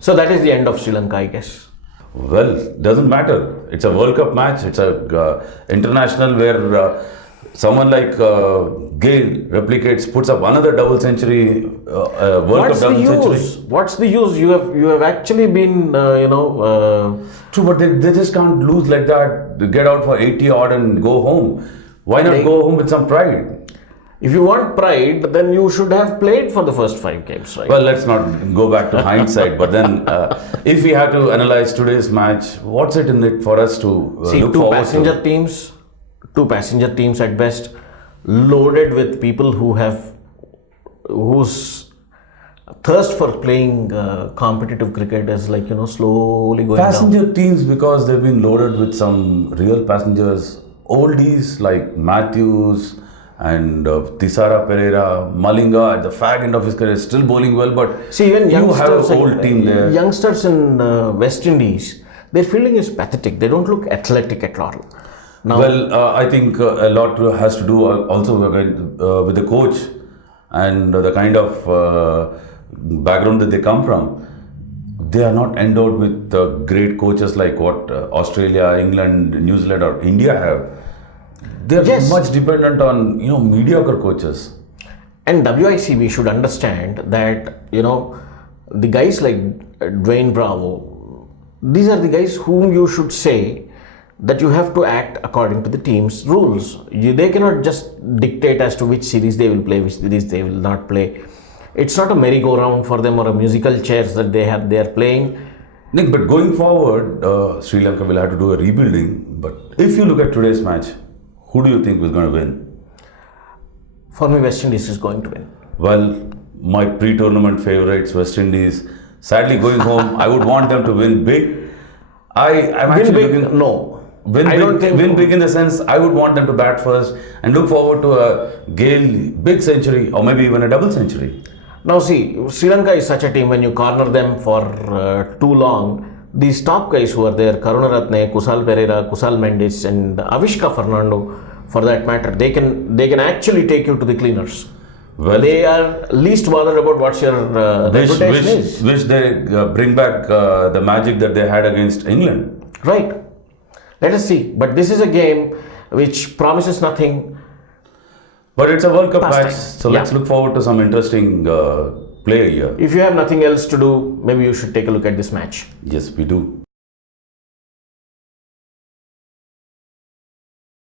So that is the end of Sri Lanka, I guess. Well, doesn't matter. It's a World Cup match. It's a international where someone like Gale replicates, puts up another double century, World Cup double century. What's the use? You have actually been True, but they just can't lose like that. They get out for 80 odd and go home. Why not go home with some pride? if you want pride, then you should have played for the first 5 games, right? Well, let's not go back to hindsight. But then, if we had to analyze today's match, what's it in it for us to See, look two forward passenger to? teams, two passenger teams at best, loaded with people whose thirst for playing competitive cricket is slowly going down. Passenger teams, because they've been loaded with some real passengers, oldies like Matthews and Tisara Pereira, Malinga at the fag end of his career, still bowling well, but See, even you have youngsters, an old team there. youngsters in West Indies, their fielding is pathetic. They don't look athletic at all. Now, Well, I think a lot has to do also with the coach and the kind of background that they come from. They are not endowed with great coaches like what Australia, England, New Zealand, or India have. They are Yes. much dependent on mediocre coaches. and WICB should understand that the guys like Dwayne Bravo, these are the guys whom you should say that you have to act according to the team's rules. They cannot just dictate as to which series they will play, which series they will not play. It's not a merry-go-round for them or a musical chairs that they are playing. Nick, but going forward, Sri Lanka will have to do a rebuilding. But if you look at today's match, who do you think is going to win? For me, West Indies is going to win. Well, my pre-tournament favorites, West Indies, sadly going home, I would want them to win big. I'm Win actually big? looking... No. Win I big, don't think win so. big in the sense I would want them to bat first and look forward to a Gale big century or maybe even a double century. Now see, Sri Lanka is such a team, when you corner them for too long, these top guys who are there, Karunaratne, Kusal Pereira, Kusal Mendes and Avishka Fernando, for that matter, they can actually take you to the cleaners. Well, They are least bothered about what your reputation is. wish they bring back the magic that they had against England. Right. Let us see. But this is a game which promises nothing. But it's a World Cup Pastime. match, so Yeah. let's look forward to some interesting play here. If you have nothing else to do, maybe you should take a look at this match. Yes, we do.